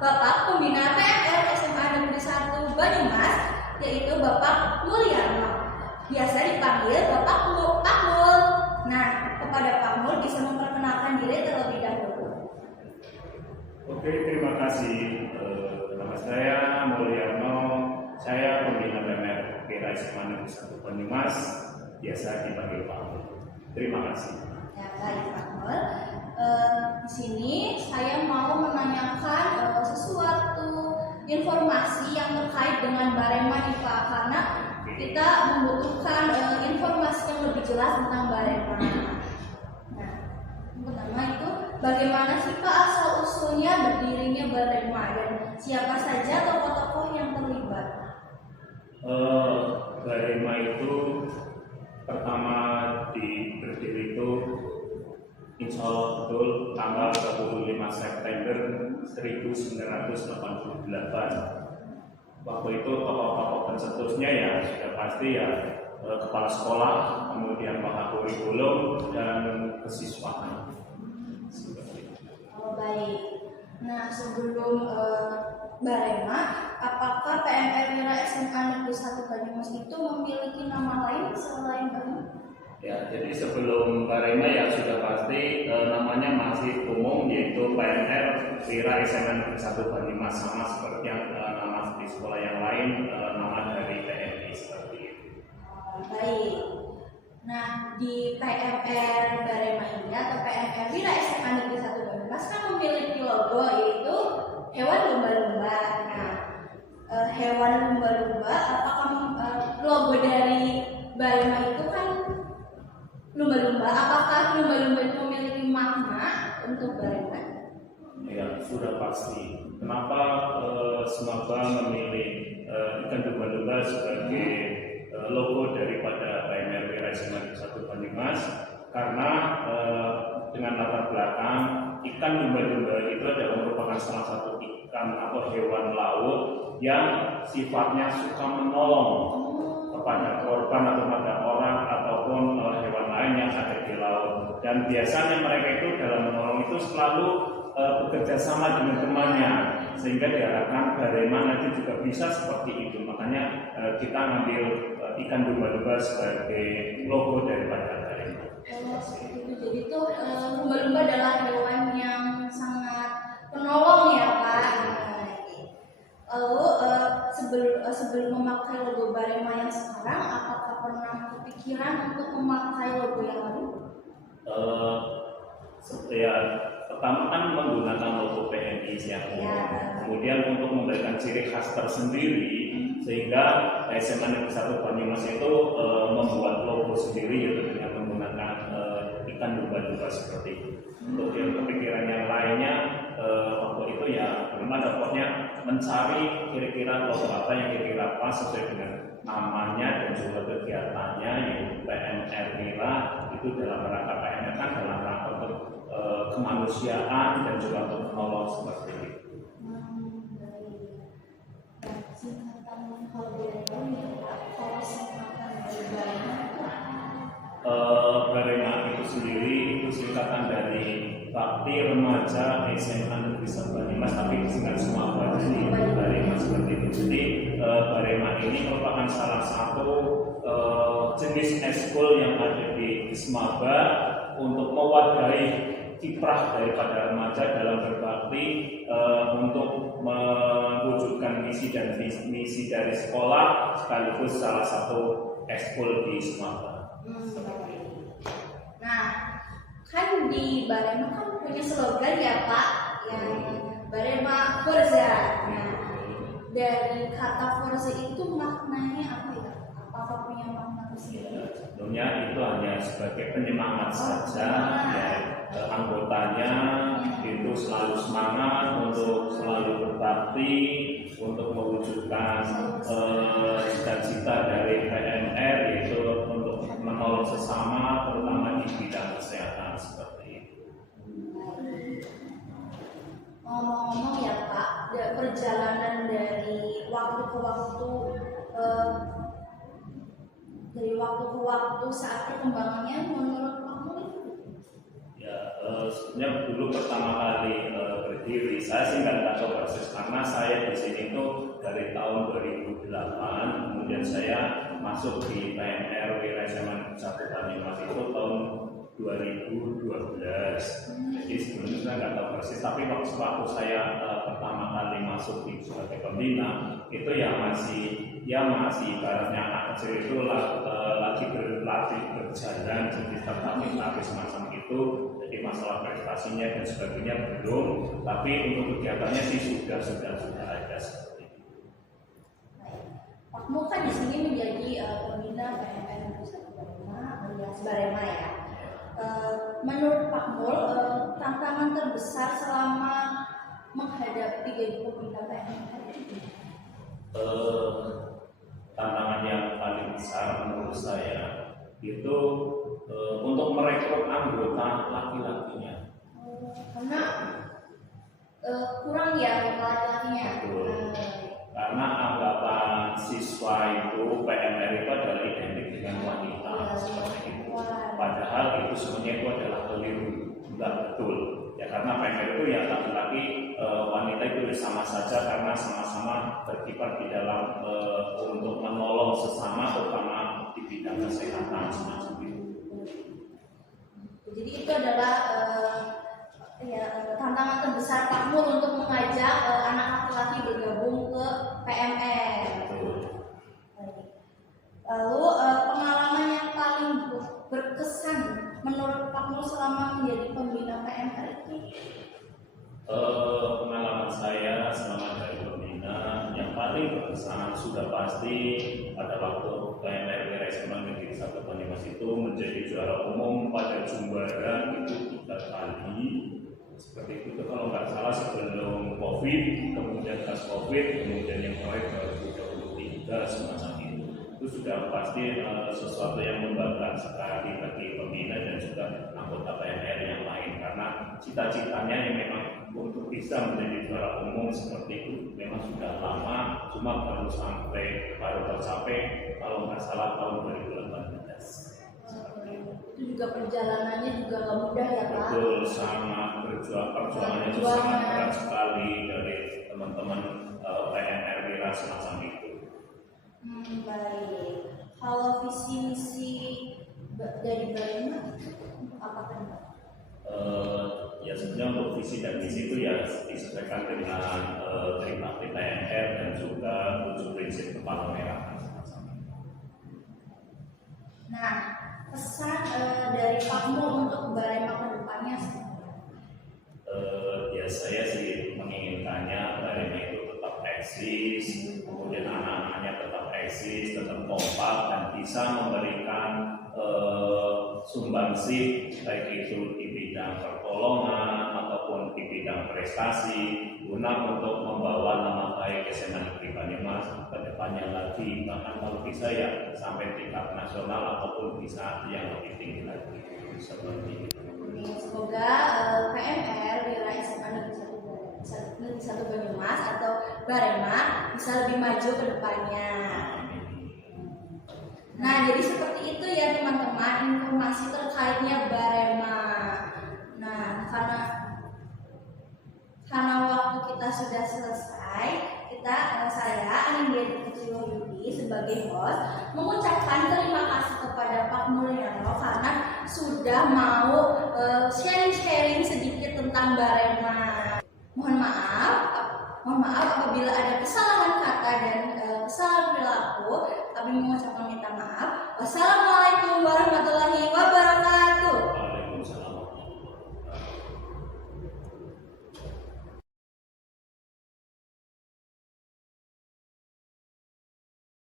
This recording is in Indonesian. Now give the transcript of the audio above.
Bapak Pembina PMR SMA Negeri 1 Banyumas, yaitu Bapak Mulyano. Biasa dipanggil Bapak Pakmul. Nah, kepada Pakmul bisa memperkenalkan diri terlebih dahulu. Oke, terima kasih. Nama saya Mulyano. Saya pembina PMR SMA Negeri 1 Banyumas, biasa dipanggil Pakmul. Terima kasih. Ya, baik Pakmul. Di sini saya mau menanyakan sesuatu informasi yang terkait dengan Barema nih Pak, karena kita membutuhkan informasi yang lebih jelas tentang Barema. Nah, yang pertama itu bagaimana sih Pak asal usulnya berdirinya Barema dan siapa saja tokoh-tokoh yang terlibat? Barema itu pertama berdiri itu insya Allah betul tanggal 25 September 1988. Waktu itu tokoh-tokoh pencetusnya ya sudah pasti ya kepala sekolah, kemudian kurikulum dan kesiswaan. Oh baik. Nah sebelum Barema, apakah PMR Wira SMA Negeri 1 Banyumas itu memiliki nama lain selain Barema? Ya, jadi sebelum Barema ya sudah pasti namanya masih umum yaitu PMR Wira SMA Negeri 1 Banyumas, sama seperti yang nama di sekolah yang lain nama dari PMI seperti itu. Baik. Nah di PMR Barema ini atau PMR Wira SMA Negeri 1 Banyumas kan memiliki logo yaitu hewan lumba-lumba. Nah hewan lumba-lumba, apakah logo dari Barema itu kan lumba-lumba, apakah lumba-lumba itu memiliki makna untuk Barema? Ya, sudah pasti. Kenapa Smaba memilih ikan lumba-lumba sebagai logo daripada PMR Wira SMA Negeri 1 Banyumas? Karena dengan latar belakang ikan lumba-lumba itu adalah merupakan salah satu ikan atau hewan laut yang sifatnya suka menolong kepada korban atau pada orang ataupun hewan lain yang ada di laut. Dan biasanya mereka itu dalam menolong itu selalu bekerja sama dengan temannya, sehingga diharapkan Barema nanti juga bisa seperti itu. Makanya kita ngambil ikan lumba-lumba sebagai logo daripada Barema. Jadi itu lumba-lumba adalah hewan yang sangat penolong ya Pak. Lalu sebelum memakai logo Barema yang sekarang, apakah pernah kepikiran untuk memakai logo yang lain? Ya, pertama kan menggunakan logo PMI ya. Kemudian untuk memberikan ciri khas tersendiri, sehingga SMA Negeri 1 Banyumas itu membuat logo sendiri yaitu dengan menggunakan ikan lumba-lumba seperti itu. Untuk yang kepikiran yang lainnya waktu itu ya belum ada, pokoknya mencari kira-kira logo apa yang kira-kira pas sesuai dengan namanya dan juga kegiatannya, yaitu PMR Wira. Itu dalam rangka PMR kan dalam rangka untuk kemanusiaan dan juga untuk menolong seperti itu. Barema itu sendiri itu singkatan dari Bakti Remaja SMA Negeri 1 Banyumas, tapi disingkat semua Barema seperti itu. Jadi Barema ini merupakan salah satu jenis eskul yang ada di Smaba untuk mewadahi kiprah daripada remaja dalam berbakti untuk mewujudkan misi dan misi dari sekolah, sekaligus salah satu eskul di Smaba. Nah, kan di Barema kan punya slogan ya Pak, yang Barema Forza. Nah, dari kata Forza itu maknanya apa ya? Apakah punya makna tersendiri? Sebelumnya itu hanya sebagai penyemangat saja, ya, anggotanya itu selalu semangat untuk selalu berbakti, untuk mewujudkan cita-cita dari PMR, yaitu untuk menolong sesama, terutama di bidang kesehatan seperti itu. Ngomong-ngomong ya Pak, perjalanan dari waktu ke waktu saat perkembangannya menurut Pak Mulyano? Ya, sebenarnya dulu pertama kali berdiri, saya sih nggak tahu persis karena saya di sini tuh dari tahun 2008, kemudian saya masuk di PMR Wilayah SMA 1 Banyumas itu tahun 2012. Jadi sebelumnya saya nggak tahu persis, tapi waktu saya pertama kali masuk di sebagai pembina itu ya masih ibaratnya anak kecil itu lagi berlatih berjalan jadi tapi semacam itu. Jadi masalah prestasinya dan sebagainya belum, tapi untuk kegiatannya sih sudah ada seperti itu. Pak Mul kan di sini menjadi pembina PMR Pusat Barema alias Barema ya. Menurut Pak Mul, tantangan terbesar selama menghadapi jadi pembina PMR tantangan yang paling besar menurut saya itu untuk merekrut anggota laki-lakinya. Karena kurang ya laki-lakinya. Karena anggapan siswa itu PMR itu adalah identik dengan wanita seperti itu. Padahal itu sebenarnya itu adalah keliru, tidak betul. Ya karena PMR itu ya laki-laki wanita itu sama saja karena sama-sama berkibar di dalam untuk menolong sesama terutama di bidang kesehatan semacam itu. Jadi itu adalah tantangan terbesar Pak Mul untuk mengajak anak laki-laki bergabung ke PMR. Lalu pengalaman yang paling berkesan menurut Pak Mul selama menjadi pembina PMR itu? Pengalaman saya selama jadi pembina yang paling berkesan sudah pasti pada waktu PMR Wilayah SMA Negeri 1 Banyumas itu menjadi juara umum pada Jumbara itu 3 kali. Seperti itu kalau nggak salah sebelum COVID, kemudian pas COVID, kemudian yang terakhir 2023 semacam itu. Itu sudah pasti sesuatu yang membanggakan sekali bagi pembina dan juga anggota PMR yang lain karena cita-citanya yang memang untuk bisa menjadi juara umum seperti itu memang sudah lama, cuma baru tercapai kalau nggak salah tahun 2018. Itu juga perjalanannya juga nggak mudah ya Pak? Betul, sangat perjuangannya itu sangat berat sekali dari teman-teman PMR Wilayah semacam itu. Baik. Kalau visi misi dari Barema apa kan Pak? Ya sebenarnya untuk visi dan misi itu ya disesuaikan dengan trimati PMR dan juga 7 prinsip kepala merah semacam itu. Nah, pesan dari Pak Mul untuk Barema ke depannya ya saya sih menginginkannya Barema itu tetap eksis, kemudian anak-anaknya tetap eksis, tetap kompak dan bisa memberikan sumbangsi baik itu di bidang pertolongan ataupun di bidang prestasi guna untuk membawa nama baik SMA Negeri Banyumas ke depannya lagi, bahkan kalau bisa ya sampai tingkat nasional ataupun bisa yang lebih tinggi lagi seperti itu. Semoga PMR Wilayah SMA Negeri 1 Banyumas atau Barema bisa lebih maju ke depannya. Nah, jadi seperti itu ya teman-teman informasi terkaitnya Barema. Nah, karena waktu kita sudah selesai, saya Anindya Yudi sebagai host mengucapkan terima kasih kepada Pak Mulyono karena sudah mau sharing-sharing sedikit tentang Barema. Mohon maaf apabila ada kesalahan kata dan kesalahan perilaku. Kami mengucapkan minta maaf. Wassalamualaikum